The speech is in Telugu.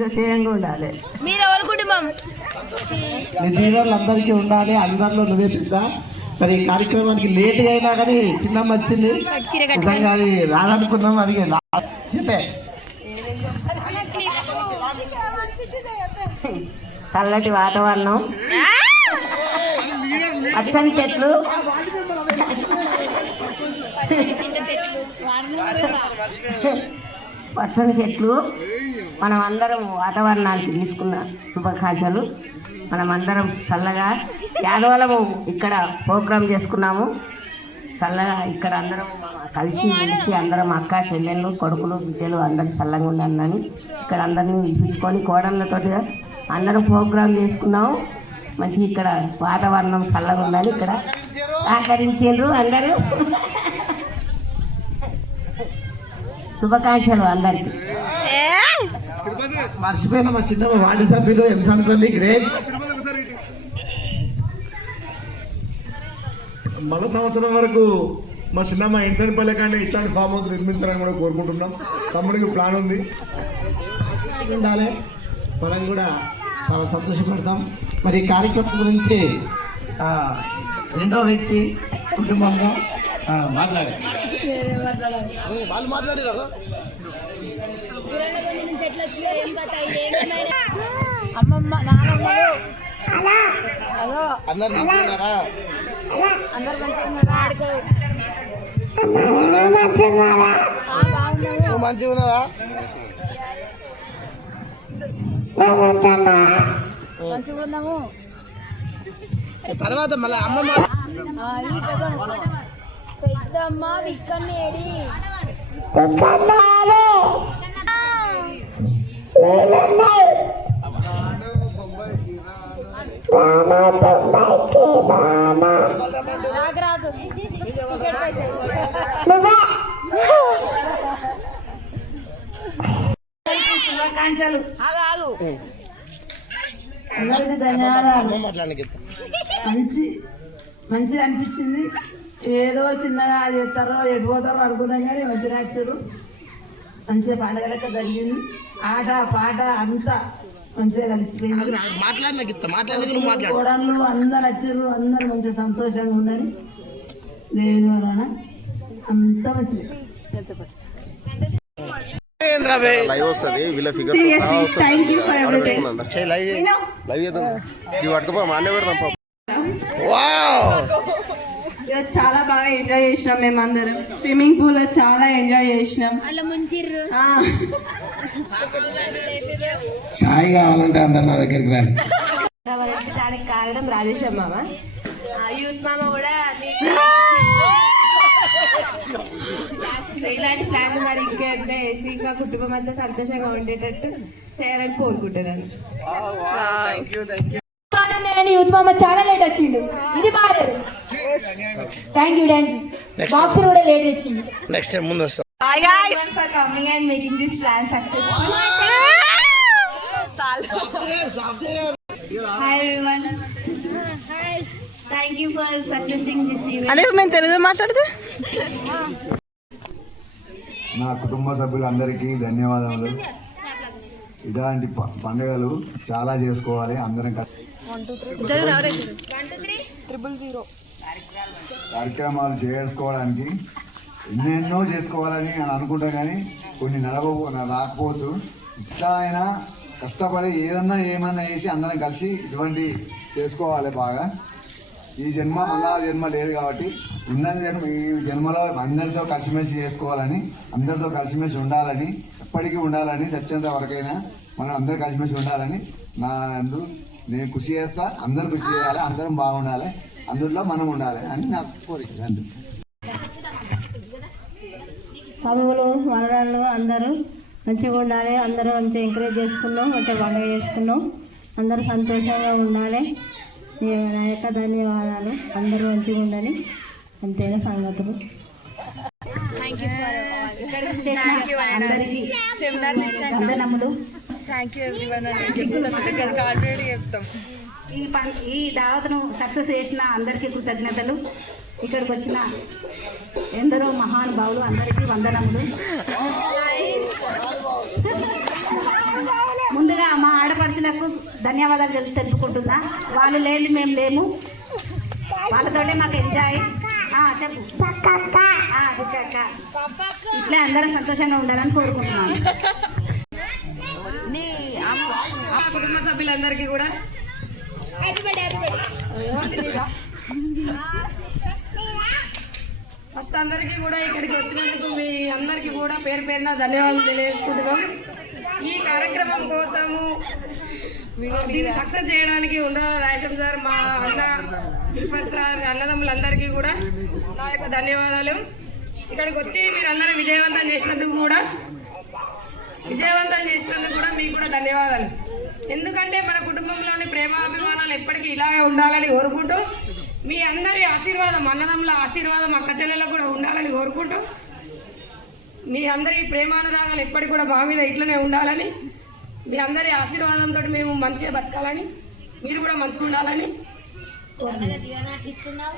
క్షేమంగా ఉండాలి. మీరు ఎవరి కుటుంబం? నీ దీవెనలు అందరికీ ఉండాలి. అందరిలో నువ్వే పెద్ద. మరి కార్యక్రమానికి లేట్ అయినా కానీ చిన్నమ్మ వచ్చింది. నిజంగా అది రాదనుకున్నాం. అది చెప్పే చల్లటి వాతావరణం, పచ్చని చెట్లు, మనం అందరం వాతావరణానికి తీసుకున్న శుభాకాంక్షలు. మనం అందరం చల్లగా యాదవలము ఇక్కడ ప్రోగ్రాం చేసుకున్నాము. చల్లగా ఇక్కడ అందరం కలిసి మెలిసి అందరం అక్క చెల్లెళ్ళు కొడుకులు బిడ్డలు అందరూ చల్లగా ఉండాలని ఇక్కడ అందరినీ పిలిపించుకొని కోడళ్ళతో అందరం ప్రోగ్రాం చేసుకున్నాము. మంచిగా ఇక్కడ వాతావరణం చల్లగా ఉండాలి. ఇక్కడ సహకరించారు అందరూ. శుభాకాంక్షలు అందరికి. మర్చిపోయిన మా చిన్న వార్డు సభ్యులు ఎంసాన్పల్లి గ్రేట్. మన సంవత్సరం వరకు మా చిన్నమ్మ ఎంసాన్పల్లి కానీ ఇట్లాంటి ఫామ్ హౌస్ నిర్మించాలని కూడా కోరుకుంటున్నాం. తమ్ముడికి ప్లాన్ ఉంది. ఉండాలి. మనం కూడా చాలా సంతోషపడతాం. మరి ఈ కార్యక్రమం గురించి రెండో వ్యక్తి కుటుంబంగా మాట్లాడారు. వాళ్ళు మాట్లాడారు. అమ్మమ్మ నాన్నమ్మలు అందరు మంచిగా మంచిగా ఉన్నావా? మంచిగా ఉన్నాము. తర్వాత మళ్ళీ అమ్మమ్మ పెద్దమ్మ విక్కన్నేడి శుభాకాంక్షలు. అందరికీ ధన్యవాదాలు. మంచిగా అనిపించింది. ఏదో చిన్నగా చేస్తారో ఎటు పోతారో అనుకున్నాం కానీ మంచిగా నచ్చారు. మంచిగా పండుగ లెక్క జరిగింది. ఆట పాట అంతా మంచిగా కలిసిపోయింది. కోడళ్ళు అందరు వచ్చారు. అందరు మంచిగా సంతోషంగా ఉన్నది. దేవుని వలన అంతా మంచిది. చాలా బాగా ఎంజాయ్ చేసినాం. మేమందరం స్విమ్మింగ్ పూల్ లో చాలా ఎంజాయ్ చేసినాం. సాయి కావాలంటే అందరు నా దగ్గరికి రండి. దానికి కారణం రాజేశం మామ, యూత్ మామ కూడా ఇలాంటి ప్లాన్ మరి ఇంకేంటే ఇంకా కుటుంబం అంతా సంతోషంగా ఉండేటట్టు చేయాలని కోరుకుంటున్నాను. యూత్ మామ చాలా లేట్ వచ్చిండు. ఇది బాగా థ్యాంక్ యూ. బాక్స్ కూడా లేట్ వచ్చింది. నెక్స్ట్ టైం ముందు వస్తాం. Hi guys for coming and making this plan successful. Hi everyone. Hi. Thank you for successing this event. అనే మేము తెలుగు మాట్లాడితే నా కుటుంబ సభ్యులందరికీ ధన్యవాదములు. ఇలాంటి పండుగలు చాలా చేసుకోవాలి. అందరం కార్యక్రమాలు చేసుకోవడానికి ఎన్నెన్నో చేసుకోవాలని అని అనుకుంటా కానీ కొన్ని రాకపోవచ్చు. ఇట్లా అయినా కష్టపడి ఏమన్నా చేసి అందరం కలిసి ఇటువంటి చేసుకోవాలి. బాగా ఈ జన్మ మళ్ళా జన్మ లేదు కాబట్టి ఈ జన్మలో అందరితో కలిసిమెలిసి చేసుకోవాలని, అందరితో కలిసిమెలిసి ఉండాలని, ఎప్పటికీ ఉండాలని, చచ్చేంత వరకైనా మనం అందరు కలిసిమెలిసి ఉండాలని నేను కృషి చేస్తా. అందరు కృషి చేయాలి. అందరం బాగుండాలి. అందులో మనం ఉండాలి అని నా కోరిక. తమ్ములు మనరాళ్ళు అందరూ మంచిగా ఉండాలి. అందరూ మంచిగా ఎంకరేజ్ చేసుకున్నాం. మంచిగా పండుగ చేసుకున్నాం. అందరూ సంతోషంగా ఉండాలి. నా యొక్క ధన్యవాదాలు. అందరూ మంచిగా ఉండాలి. అంతేనా సంగతులు. అందరికీ వందనములు. ఈ దావత్ను సక్సెస్ చేసిన అందరికీ కృతజ్ఞతలు. ఇక్కడికి వచ్చిన ఎందరో మహానుభావులు అందరికీ వందనములు. ముందే మా ఆడపడుచులకు ధన్యవాదాలు తెలుపుకుంటున్నా. వాళ్ళు లేని మేము లేము, వాళ్ళతోటే మాకు ఎంజాయ్. చెప్పు అక్క, ఇట్లా అందరం సంతోషంగా ఉండాలని కోరుకుంటున్నాను. కుటుంబ సభ్యులందరికీ కూడా ఫస్ట్ అందరికీ కూడా ఇక్కడికి వచ్చినందుకు మీ అందరికీ కూడా పేరు పేరున ధన్యవాదాలు తెలియజేసుకుంటున్నాం. ఈ కార్యక్రమం కోసము దీన్ని సక్సెస్ చేయడానికి ఉండాలి రాయశం సార్, మా అన్న తిరుపతి సార్, అన్నదమ్ములందరికీ కూడా నా యొక్క ధన్యవాదాలు. ఇక్కడికి వచ్చి మీరు అందరూ విజయవంతం చేసినందుకు కూడా మీకు కూడా ధన్యవాదాలు. ఎందుకంటే మన కుటుంబంలోని ప్రేమాభిమానాలు ఎప్పటికీ ఇలాగే ఉండాలని కోరుకుంటూ, మీ అందరి ఆశీర్వాదం, అన్నదమ్ముల ఆశీర్వాదం అక్క చెల్లెలకు కూడా ఉండాలని కోరుకుంటూ, మీ అందరి ప్రేమానురాగాలు ఎప్పటికి కూడా బావి మీద ఇట్లనే ఉండాలని, మీ అందరి ఆశీర్వాదంతో మేము మంచిగా బతకాలని, మీరు కూడా మంచిగా ఉండాలని కోరుతున్నాం.